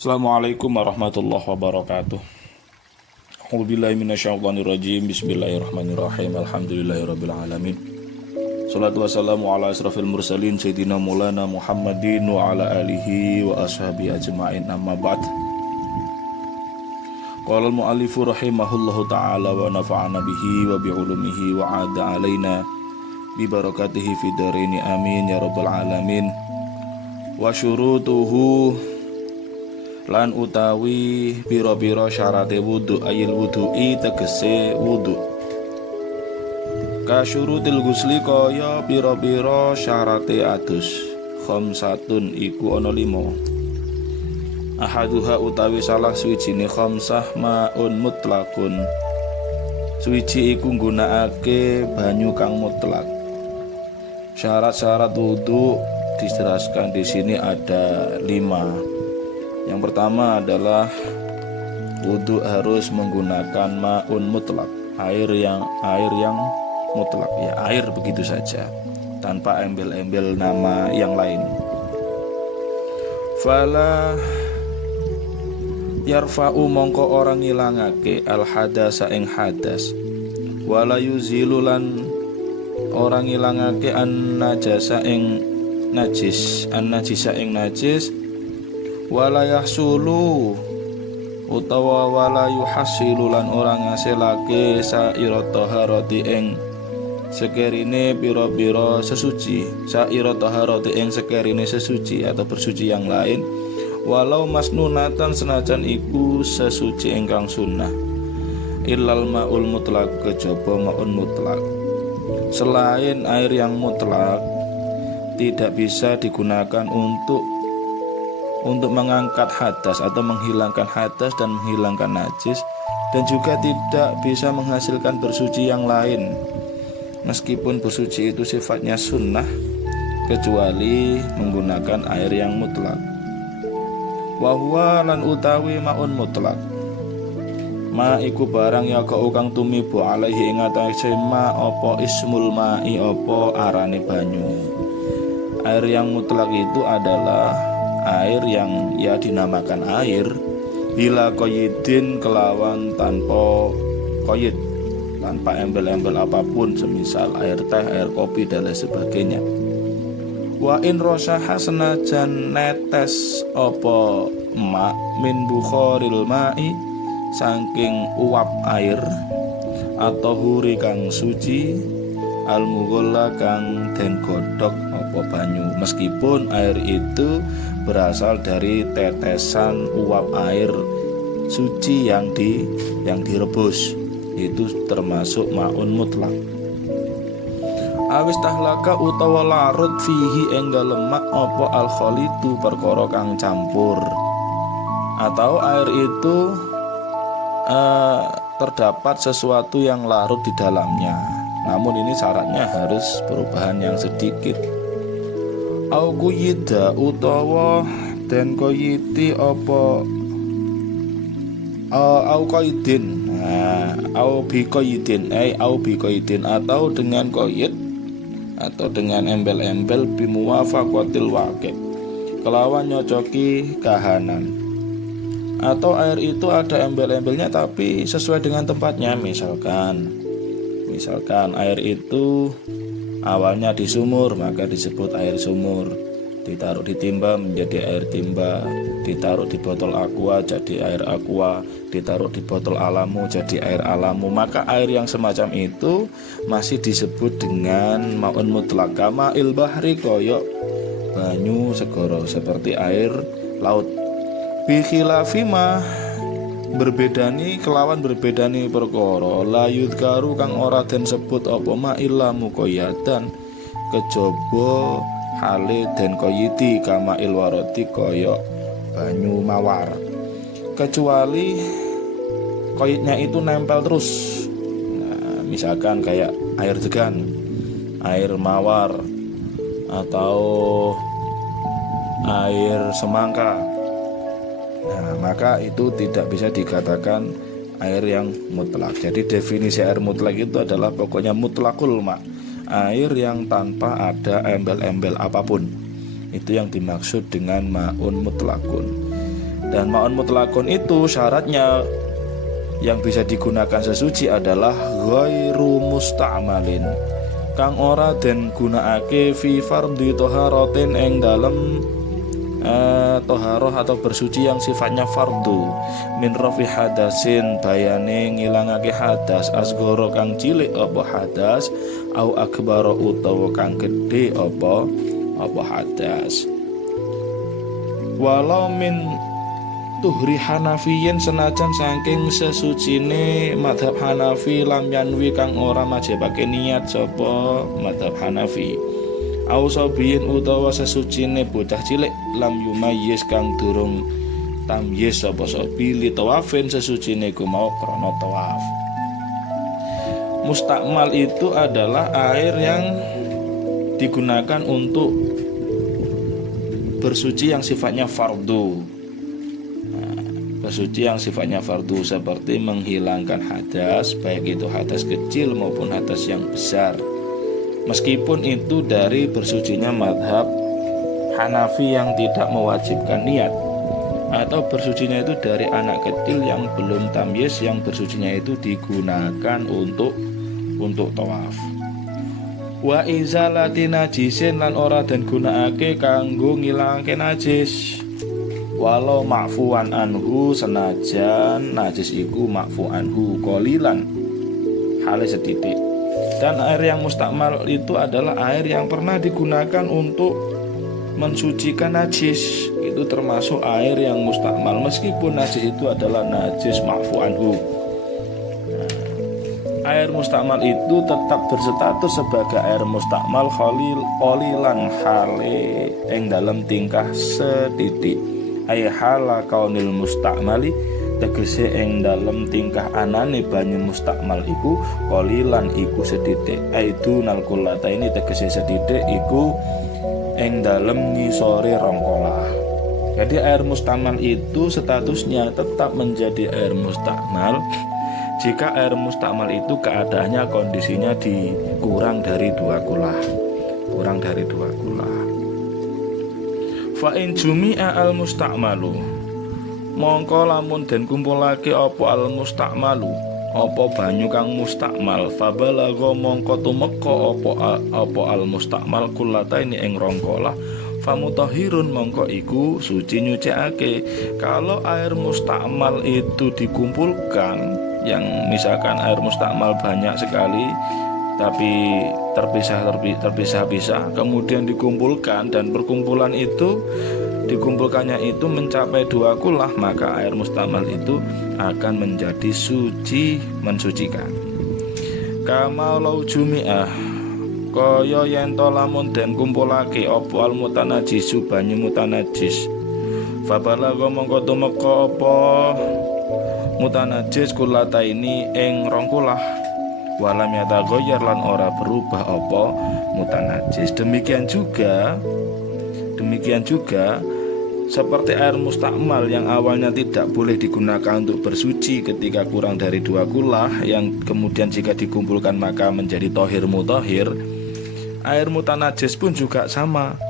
Assalamualaikum warahmatullahi wabarakatuh. A'udzubillahi minasyaitonirrajim. Bismillahirrahmanirrahim. Alhamdulillahirabbil alamin. Shalatu wassalamu ala asrofil mursalin sayyidina Maulana Muhammadin wa ala alihi wa ashabi ajma'in, amma ba'd. Qala al-mu'allifu rahimahullahu ta'ala wa nafa'ana bihi wa bi'ulumihi wa 'ada alaina bi barakatihi fid dharaini amin ya rabbal alamin. Wa syurutuhu lan utawi pira-pira syarate wudu ayil wudu'i tegese wudu. Kasyurutil gusli kaya pira-pira syarate adus. Khamsatun iku ana 5. Ahaduha utawi salah suwijine khamsah ma'un mutlakun. Suwiji iku nggunakake banyu kang mutlak. Syarat-syarat wudu dijelaskan di sini ada 5. Yang pertama adalah wudu harus menggunakan ma'un mutlak, air yang mutlak, ya air begitu saja tanpa embel-embel nama yang lain. Fala yarfa'u mongko orang ngilangake al hadasa ing hadas, wala yuzilulan orang ngilangake an najasa ing najis, an najisa ing najis, wala yahsulu utawa wala yuhasilu lan orang ngasilake saira taharati ing sekerine pira-pira sesuci, saira taharati ing sekerine sesuci atau bersuci yang lain, walau masnunatan senajan iku sesuci ingkang sunnah, illal maul mutlak kejaba maun mutlak. Selain air yang mutlak tidak bisa digunakan untuk mengangkat hadas atau menghilangkan hadas dan menghilangkan najis, dan juga tidak bisa menghasilkan bersuci yang lain meskipun bersuci itu sifatnya sunnah, kecuali menggunakan air yang mutlak. Wa huwa lan utawi maun mutlak ma iku barang ya kau kang tumibo alaihi ing atase ma apa ismul ma'i apa arane banyu. Air yang mutlak itu adalah air yang ya dinamakan air bila koyidin kelawan tanpa koyid, tanpa embel-embel apapun, semisal air teh, air kopi dan lain sebagainya. Wa in rosaha senajan netes opo ma min bukhoril ma'i saking uap air, atau huri kang suci, al mugholla kang den godhog apa banyu, meskipun air itu berasal dari tetesan uap air suci yang direbus, itu termasuk maun mutlak. Awis tahlaka utawa larut fihi enggal lemak apa al khalitu perkara kang campur, atau air itu terdapat sesuatu yang larut di dalamnya, namun ini syaratnya harus perubahan yang sedikit. Au kuyida utawa den koyiti apa au koyidin, au bi koyidin, au bi koyidin, atau dengan koyid atau dengan embel-embel bimuwafaqatil waqi, kelawan nyocoki kahanan, atau air itu ada embel-embelnya tapi sesuai dengan tempatnya. Misalkan air itu awalnya di sumur, maka disebut air sumur. Ditaruh di timba menjadi air timba. Ditaruh di botol aqua jadi air aqua. Ditaruh di botol alamu jadi air alamu. Maka air yang semacam itu masih disebut dengan maun mutlak. Kama il bahri koyok banyu segoro, seperti air laut. Bi khilafima berbedani kelawan berbedani perkara la yudkaru kang ora den sebut apa ma illa muqayyatan kejaba hale den koyiti kama ilwaroti koyo banyu mawar, kecuali koyitnya itu nempel terus. Nah, misalkan kayak air degan, air mawar, atau air semangka, nah maka itu tidak bisa dikatakan air yang mutlak. Jadi definisi air mutlak itu adalah pokoknya mutlakul ma, air yang tanpa ada embel-embel apapun. Itu yang dimaksud dengan maun mutlakun. Dan ma'un mutlakun itu syaratnya yang bisa digunakan sesuci adalah ghairu musta'malin, kang ora den gunakake fi fardhi thaharatin ing dalem toharoh atau bersuci yang sifatnya fardu, min rafi hadasin bayane ngilangake hadas, asgoro kang cilik apa hadas, au akbaro utawa kang gedhe apa hadas. Walau min tuhri Hanafiyin, senajan saking sesucine madhab Hanafi, lam yanwi kang ora majibake niat sapa madhab Hanafi, au sabiyin utawa sesucine bocah cilik, lam yumayyiz kang durung tamyiz sapa sabi li tawafin sesucine ku mau krana tawaf. Mustakmal itu adalah air yang digunakan untuk bersuci yang sifatnya fardu. Bersuci yang sifatnya fardu seperti menghilangkan hadas, baik itu hadas kecil maupun hadas yang besar, meskipun itu dari bersucinya madhab Hanafi yang tidak mewajibkan niat, atau bersucinya itu dari anak kecil yang belum tamyiz, yang bersucinya itu digunakan untuk tawaf. Wa izalati najisin, lan ora den gunakake kanggo ngilangake najis, walau ma'fuan anhu, senajan najis iku ma'fu anhu qalilan, hale setitik. Dan air yang mustakmal itu adalah air yang pernah digunakan untuk mensucikan najis. Itu termasuk air yang mustakmal meskipun najis itu adalah najis ma'fu anhu. Air mustakmal itu tetap berstatus sebagai air mustakmal qalilan, hale ing dalam tingkah setitik. Ay hala kaunil mustakmali, tegese ing dalem tingkah anane banyu mustakmal iku qalilan iku sedidik. Aidu nal kullata, ini tegese sedidik iku ing dalem ngisore rongkolah. Jadi air mustakmal itu statusnya tetap menjadi air mustakmal jika air mustakmal itu keadaannya kondisinya kurang dari 2 kulah. Fa in jumi'a al mustakmalu, mongko lamun den kumpulake apa al mustakmalu, apa banyu kang mustakmal, fabalagha mongko tumeka apa al mustakmal kullataini ing rongkolah, famutahhirun mongko iku suci nyucikake. Kalau air mustakmal itu dikumpulkan, yang misalkan air mustakmal banyak sekali tapi terpisah-pisah, kemudian dikumpulkan, dan perkumpulan itu dikumpulkannya itu mencapai 2 kulah, maka air mustakmal itu akan menjadi suci, mensucikan. Kama lau jumi'ah, kaya yen to lamun den kumpulake apa al mutanajisu banyu mutanajis, fabalagha mongko tumeka apa mutanajis kulata ini ing 2 kulah, walam yataghayyar, lan ora berubah apa mutanajis. Demikian juga seperti air mustakmal yang awalnya tidak boleh digunakan untuk bersuci ketika kurang dari 2 kulah, yang kemudian jika dikumpulkan maka menjadi tohir mutahhir. Air mutanajis pun juga sama.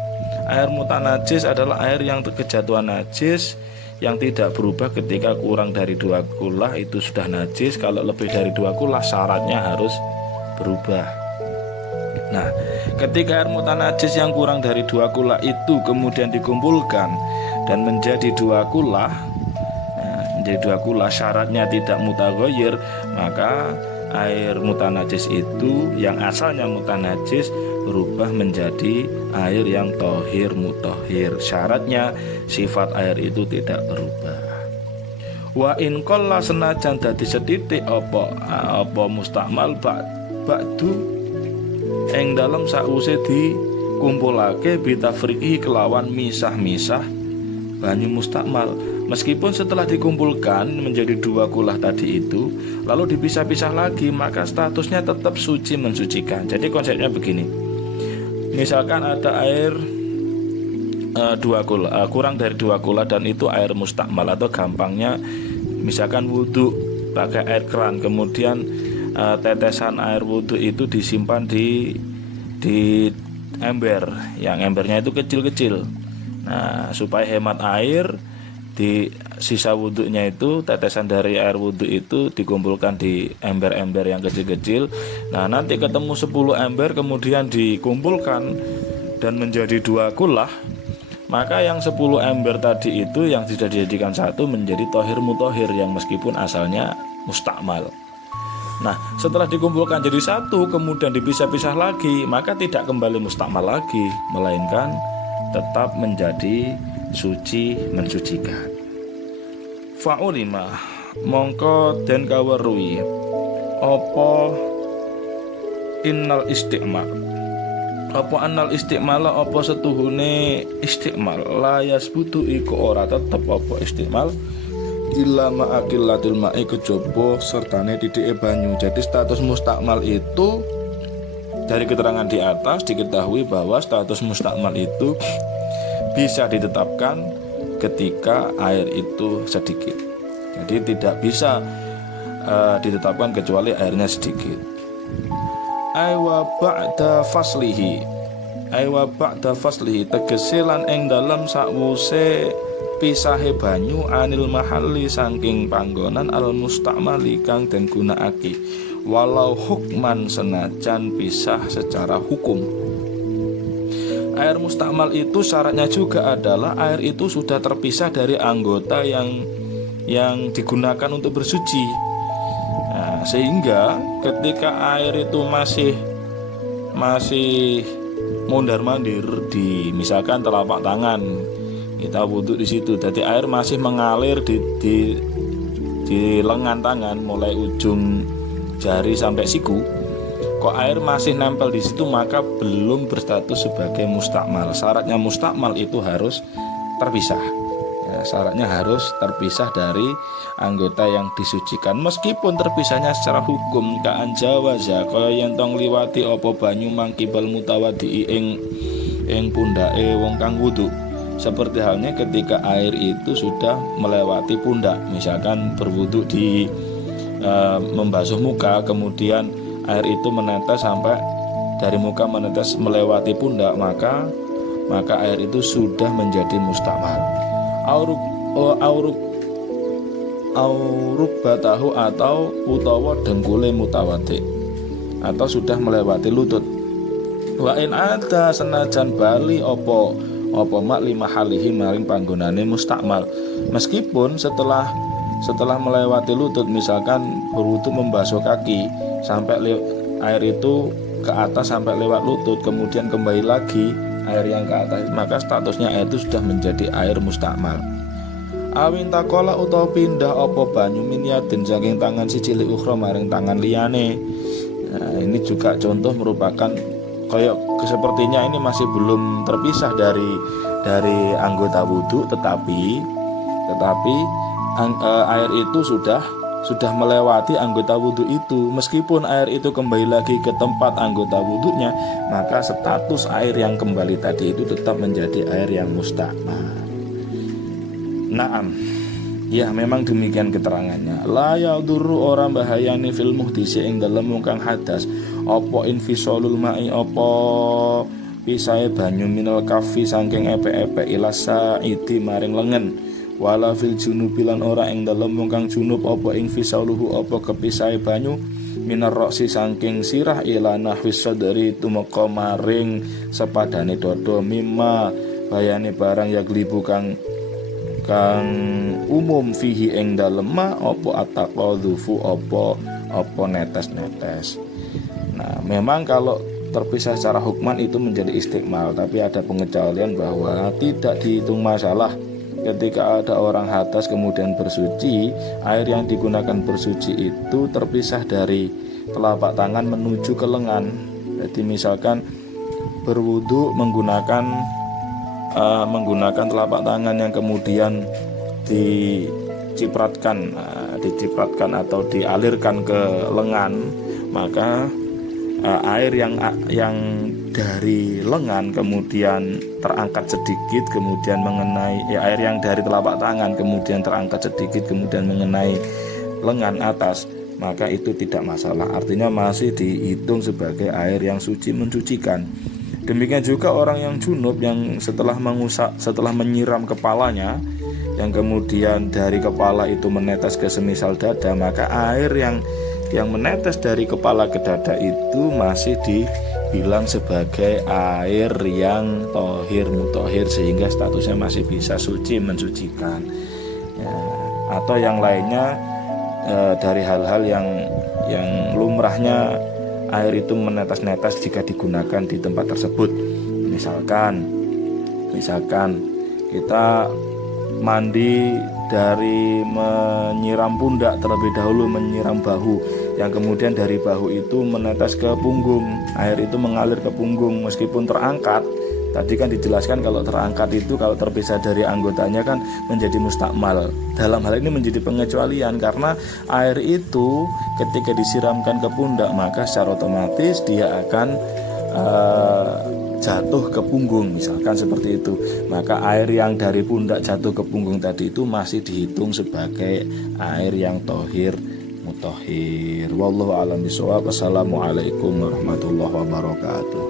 Air mutanajis adalah air yang kejatuhan najis yang tidak berubah ketika kurang dari 2 kulah itu sudah najis. Kalau lebih dari 2 kulah syaratnya harus berubah. Nah, ketika air mutanajis yang kurang dari 2 kulah itu kemudian dikumpulkan dan menjadi 2 kulah, syaratnya tidak mutaghayyir, maka air mutanajis itu yang asalnya mutanajis berubah menjadi air yang tohir mutahhir. Syaratnya sifat air itu tidak berubah. Wa in qalla, senajan dadi setitik apa mustakmal ba'du ing dalam sause dikumpulake bitafriqi kelawan misah-misah banyu mustakmal, meskipun setelah dikumpulkan menjadi 2 kulah tadi itu lalu dipisah-pisah lagi, maka statusnya tetap suci, mensucikan. Jadi konsepnya begini, misalkan ada air 2 kulah, kurang dari 2 kulah, dan itu air mustakmal, atau gampangnya misalkan wudhu pakai air keran, kemudian tetesan air wudhu itu disimpan di ember, yang embernya itu kecil-kecil. Nah, supaya hemat air sisa wudhunya itu, tetesan dari air wudhu itu dikumpulkan di ember-ember yang kecil-kecil. Nah nanti ketemu 10 ember kemudian dikumpulkan dan menjadi 2 kulah, maka yang 10 ember tadi itu yang sudah dijadikan satu menjadi tohir mutohir yang meskipun asalnya mustakmal. Nah setelah dikumpulkan jadi satu kemudian dipisah-pisah lagi, maka tidak kembali mustakmal lagi, melainkan tetap menjadi suci mensucikan. Fa'ulima mongko den kaweruhi apa innal istiqmal, apa annal istiqmal, apa setuhune istiqmal la yasbutu iku ora tetep apa istiqmal illa ma'aqillatil ma'i kejaba sertane titike banyu. Jadi status mustakmal itu dari keterangan di atas diketahui bahwa status mustakmal itu bisa ditetapkan ketika air itu sedikit. Jadi tidak bisa ditetapkan kecuali airnya sedikit. Aywa ba'da faslihi, aywa ba'da faslihi tegese lan ing dalem sakwuse pisahe banyu anil mahalli saking panggonan al mustakmali kang den gunakake, walau hukman senajan pisah secara hukum. Air mustakmal itu syaratnya juga adalah air itu sudah terpisah dari anggota yang digunakan untuk bersuci. Nah, sehingga ketika air itu masih mondar-mandir di misalkan telapak tangan, kita wudhu di situ, jadi air masih mengalir di lengan tangan mulai ujung jari sampai siku, kok air masih nempel di situ, maka belum berstatus sebagai mustakmal. Syaratnya mustakmal itu harus terpisah. Ya, syaratnya harus terpisah dari anggota yang disucikan. Meskipun terpisahnya secara hukum kaan jawaza, kaya yen tong liwati apa banyu mangkibal mutawadi ing pundake wong kang wudu. Seperti halnya ketika air itu sudah melewati pundak, misalkan berwudu di membasuh muka, kemudian air itu menetes sampai dari muka menetes melewati pundak, maka air itu sudah menjadi mustakmal. Auruk batahu atau utawa dengkule mutawati, atau sudah melewati lutut. Wa in ada senajan bali opo mak lima halihi maring panggonane mustakmal, meskipun setelah melewati lutut, misalkan berwudu membasuh kaki sampai air itu ke atas sampai lewat lutut, kemudian kembali lagi air yang ke atas, maka statusnya air itu sudah menjadi air mustakmal. Awin takola utawa pindah apa banyu minyatin saking tangan siji li ukhra maring tangan liyane. Nah, ini juga contoh merupakan kayak sepertinya ini masih belum terpisah dari anggota wudhu, tetapi air itu sudah melewati anggota wudhu itu. Meskipun air itu kembali lagi ke tempat anggota wudhunya, maka status air yang kembali tadi itu tetap menjadi air yang mustakmal. Naam, ya memang demikian keterangannya. La yadurru orang bahayani fil muhdisi ing dalem kang hadas apa infisolul ma'i apa pisahe banyu minal kafi saking epek-epek ilasa iti maring lengen, wala fil junubi lan ora ing dalem kang junub apa infisaluhu apa kepisahe banyu minar roksi saking sirah ila nahwis sadri tumeka maring sepadane dodo mimma bayane barang yaglibu kang umum fihi ing dalem ma apa ataqadzufu apa netes-netes. Nah, memang kalau terpisah secara hukman itu menjadi istiqmal, tapi ada pengecualian bahwa tidak dihitung masalah ketika ada orang hadas kemudian bersuci, air yang digunakan bersuci itu terpisah dari telapak tangan menuju ke lengan. Jadi misalkan berwudu menggunakan telapak tangan yang kemudian dicipratkan atau dialirkan ke lengan, maka air yang dari lengan kemudian terangkat sedikit kemudian mengenai air yang dari telapak tangan kemudian terangkat sedikit kemudian mengenai lengan atas, maka itu tidak masalah, artinya masih dihitung sebagai air yang suci mensucikan. Demikian juga orang yang junub yang setelah menyiram kepalanya, yang kemudian dari kepala itu menetes ke semisal dada, maka air yang menetes dari kepala ke dada itu masih dibilang sebagai air yang tohir mutohir, sehingga statusnya masih bisa suci, mensucikan ya. Atau yang lainnya dari hal-hal yang lumrahnya air itu menetes-netes jika digunakan di tempat tersebut. Misalkan kita mandi dari menyiram pundak terlebih dahulu, menyiram bahu, yang kemudian dari bahu itu menetes ke punggung, air itu mengalir ke punggung meskipun terangkat. Tadi kan dijelaskan kalau terangkat itu, kalau terpisah dari anggotanya kan menjadi mustakmal. Dalam hal ini menjadi pengecualian, karena air itu ketika disiramkan ke pundak maka secara otomatis dia akan jatuh ke punggung, misalkan seperti itu. Maka air yang dari pundak jatuh ke punggung tadi itu masih dihitung sebagai air yang tohir mutohir. Wallahu a'lam bishawab. Assalamualaikum warahmatullahi wabarakatuh.